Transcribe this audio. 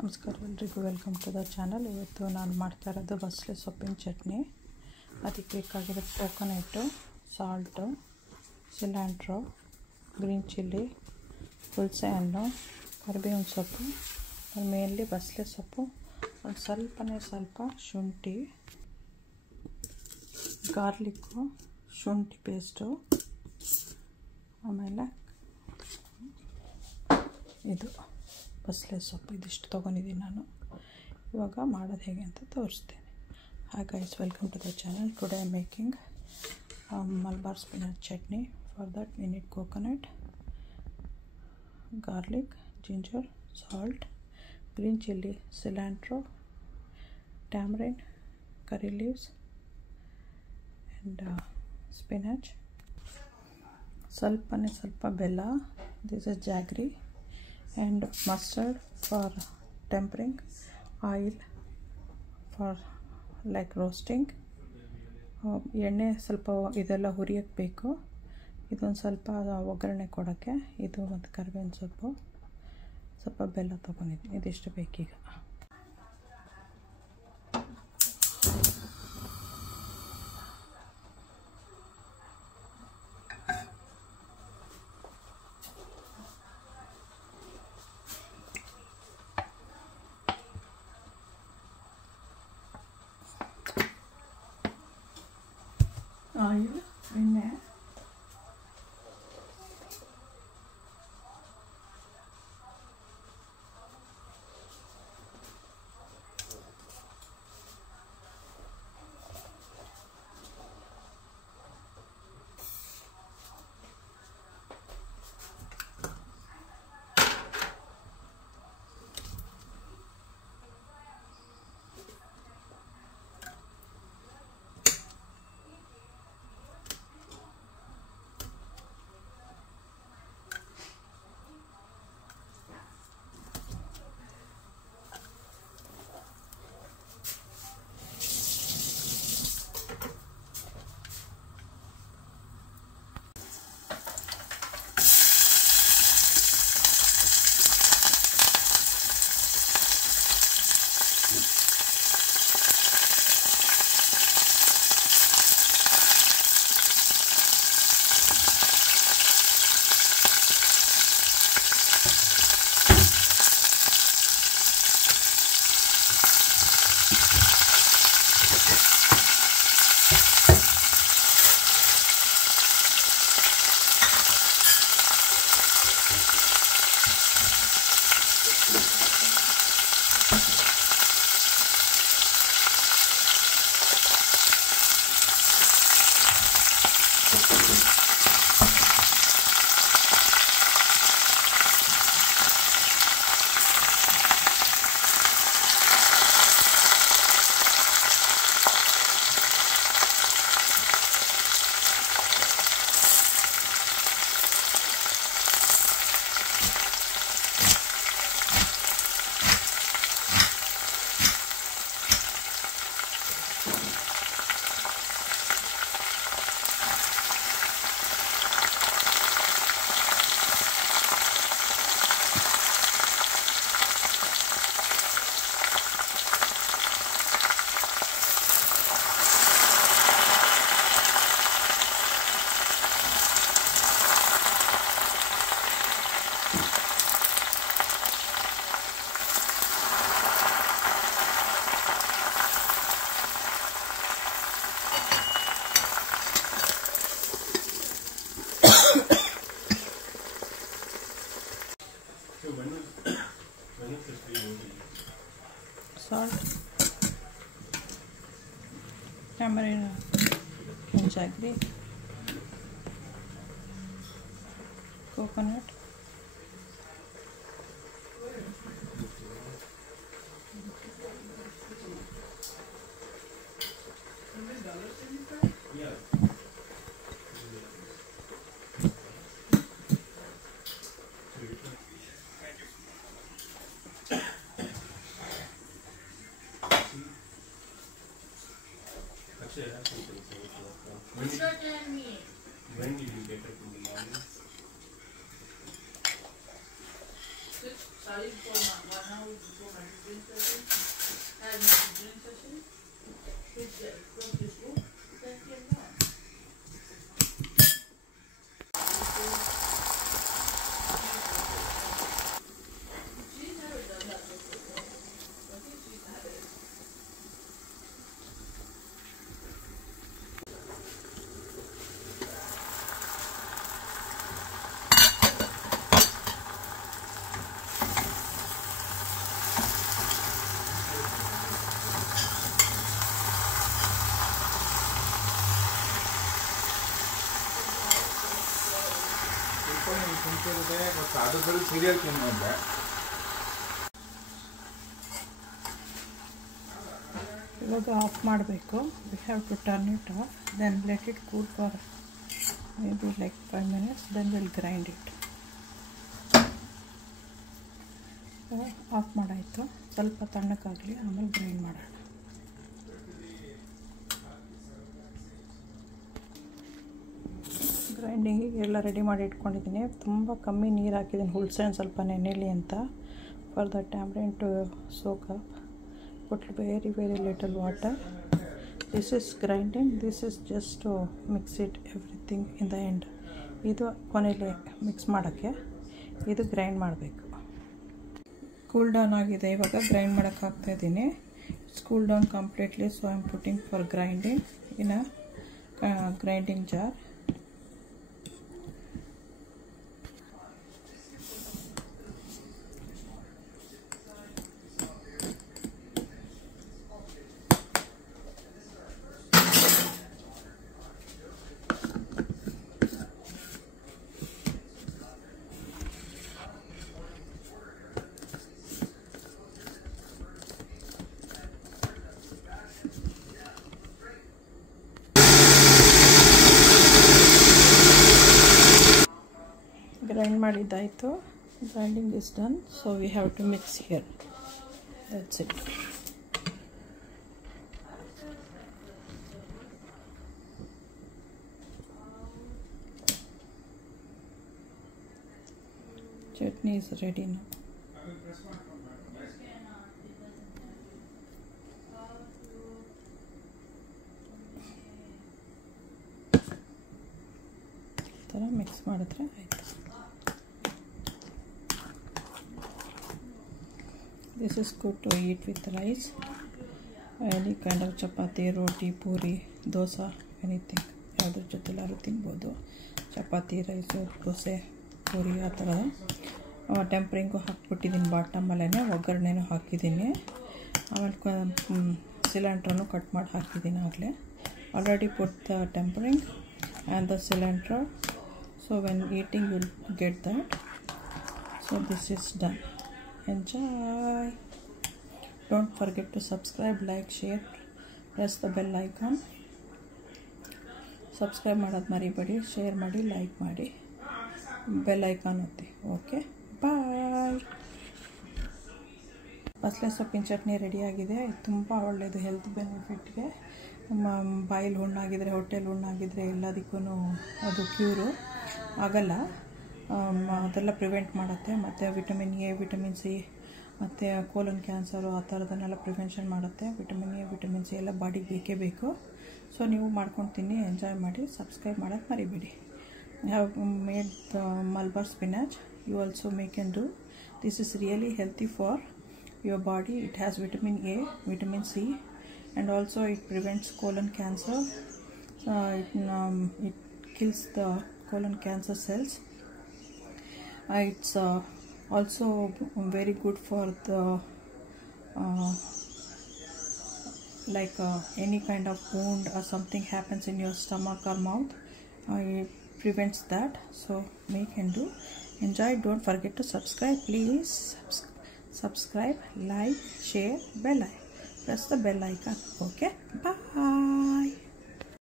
ನಮಸ್ಕಾರ ಎಲ್ಲರಿಗೂ welcome to the channel. ಇವತ್ತು ನಾನು ಮಾಡ್ತಾ ಇರೋದು ಬಸಳೆ ಸೊಪ್ಪಿನ ಚಟ್ನಿ. ಅದಕ್ಕೆ ಬೇಕಾಗಿರೋದು ಕೋಕೋನಟ್ಟು, ಸಾಲ್ಟು, ಸಿಲ್ಯಾಂಟ್ರೋ, ಗ್ರೀನ್ ಚಿಲ್ಲಿ, ಹುಣಸೆ ಹಣ್ಣು, ಕರಿಬೇವಿನ ಸೊಪ್ಪು, ಮೇನ್ಲಿ ಬಸಳೆ ಸೊಪ್ಪು, ಒಂದು ಸ್ವಲ್ಪ ಶುಂಠಿ, ಗಾರ್ಲಿಕ್ಕು, ಶುಂಠಿ ಪೇಸ್ಟು, ಆಮೇಲೆ ಇದು ಬಸಳೆ ಸೊಪ್ಪು. ಇದಿಷ್ಟು ತೊಗೊಂಡಿದ್ದೀನಿ ನಾನು. ಇವಾಗ ಮಾಡೋದು ಹೇಗೆ ಅಂತ ತೋರಿಸ್ತೇನೆ. Hi guys, welcome to the channel. Today I am making Malabar spinach chutney. For that we need coconut, garlic, ginger, salt, green chili, cilantro, tamarind, curry leaves and spinach. ಸ್ವಲ್ಪ ಬೆಲ್ಲ. This is jaggery and mustard for tempering, oil for like roasting. ಎಣ್ಣೆ ಸ್ವಲ್ಪ ಇದೆಲ್ಲ ಹುರಿಯೋಕ್ಕೆ ಬೇಕು. ಇದೊಂದು ಸ್ವಲ್ಪ ಒಗ್ಗರಣೆ ಕೊಡೋಕ್ಕೆ. ಇದು ಮತ್ತು ಕರಿಬೇವಿನ ಸೊಪ್ಪು, ಸ್ವಲ್ಪ ಬೆಲ್ಲ ತೊಗೊಂಡಿದ್ದೀನಿ. ಇದಿಷ್ಟು ಬೇಕೀಗ. ಆಯಿಲ್, ಎಣ್ಣೆ, salt, tamarind and jaggery, coconut, When did you get up in the morning? 6:40 for 1 hour before ಇವಾಗ ಆಫ್ ಮಾಡಬೇಕು. We have to turn it off, then let it cool for maybe like 5 minutes, then will grind it. Off ಮಾಡಾಯಿತು, ಸ್ವಲ್ಪ ತಣ್ಣಕ್ಕಾಗಲಿ, ಆಮೇಲೆ grind ಮಾಡೋಣ. ಗ್ರೈಂಡಿಂಗಿಗೆ ಎಲ್ಲ ready ಮಾಡಿ ಇಟ್ಕೊಂಡಿದ್ದೀನಿ. ತುಂಬ ಕಮ್ಮಿ ನೀರು ಹಾಕಿದ್ದೀನಿ, ಹುಳ್ಸೆಹಣ್ಣು ಸ್ವಲ್ಪ ನೆನೆಯಲಿ ಅಂತ, for the tamarind to soak up. Put very little water. This is grinding, this is just to mix it everything in the end. ಇದು ಕೊನೆಯಲ್ಲಿ ಮಿಕ್ಸ್ ಮಾಡೋಕ್ಕೆ, ಇದು ಗ್ರೈಂಡ್ ಮಾಡಬೇಕು. ಕೂಲ್ ಡೌನ್ ಆಗಿದೆ, ಇವಾಗ ಗ್ರೈಂಡ್ ಮಾಡೋಕ್ಕೆ ಹಾಕ್ತಾಯಿದ್ದೀನಿ. It's cool down completely, so I am putting for grinding in a grinding jar. Grind ಮಾಡಿದ್ದಾಯಿತು. Grinding is done, so we have to mix here. That's it. Chutney is ready now. ಈ ಥರ mix ಮಾಡಿದ್ರೆ ಆಯಿತು. This is good to eat with rice, any kind of chapati, roti, puri, dosa, anything. ಯಾವುದ್ರ ಜೊತೆಲಾದ್ರೂ ತಿನ್ಬೋದು. Chapati, rice, dosa, puri ಆ ಥರ. ಟೆಂಪ್ರಿಂಗು ಹಾಕ್ಬಿಟ್ಟಿದ್ದೀನಿ, ಬಾಟಮಲ್ಲೇ ಒಗ್ಗರಣೆನೂ ಹಾಕಿದ್ದೀನಿ. ಆಮೇಲೆ ಸಿಲಿಂಡ್ರನ್ನು ಕಟ್ ಮಾಡಿ ಹಾಕಿದ್ದೀನಿ ಆಗಲೇ. Already put the tempering and the cylinder, so when eating will get that. So this is done. Enjoy. Don't forget to subscribe, like, share, press the bell icon. Subscribe ಮಾಡೋದು ಮರಿಬೇಡಿ, share ಮಾಡಿ, like ಮಾಡಿ, bell icon ಒತ್ತಿ. Okay, ಬಾಯ್. ಬಸಳೆ ಸೊಪ್ಪಿನ ಚಟ್ನಿ ರೆಡಿಯಾಗಿದೆ. ತುಂಬ ಒಳ್ಳೆಯದು ಹೆಲ್ತ್ ಬೆನಿಫಿಟ್ಗೆ. ಬಾಯಲ್ಲಿ ಹುಣ್ಣಾಗಿದ್ದರೆ, ಹೊಟ್ಟೆಲಿ ಹುಣ್ಣಾಗಿದ್ದರೆ ಎಲ್ಲದಕ್ಕೂ ಅದು ಕ್ಯೂರು ಆಗಲ್ಲ. ಅದೆಲ್ಲ ಪ್ರಿವೆಂಟ್ ಮಾಡುತ್ತೆ. ಮತ್ತು ವಿಟಮಿನ್ ಎ, ವಿಟಮಿನ್ ಸಿ, ಮತ್ತು ಕೋಲನ್ ಕ್ಯಾನ್ಸರು ಆ ಥರದನ್ನೆಲ್ಲ ಪ್ರಿವೆನ್ಷನ್ ಮಾಡುತ್ತೆ. ವಿಟಮಿನ್ ಎ, ವಿಟಮಿನ್ ಸಿ ಎಲ್ಲ ಬಾಡಿಗೆ ಬೇಕೇ ಬೇಕು. ಸೊ ನೀವು ಮಾಡ್ಕೊಂಡು ತಿನ್ನಿ, ಎಂಜಾಯ್ ಮಾಡಿ. ಸಬ್ಸ್ಕ್ರೈಬ್ ಮಾಡೋಕ್ಕೆ ಮರಿಬೇಡಿ. I have made the Malabar spinach. You also make and do. This is really healthy for your body. It has vitamin A, vitamin C, and also it prevents colon cancer. It kills the colon cancer cells. It's also very good for the any kind of wound or something happens in your stomach or mouth. It prevents that. So make and do. Enjoy. Don't forget to subscribe. Please subscribe, like, share, bell icon. Press the bell icon. Okay. Bye.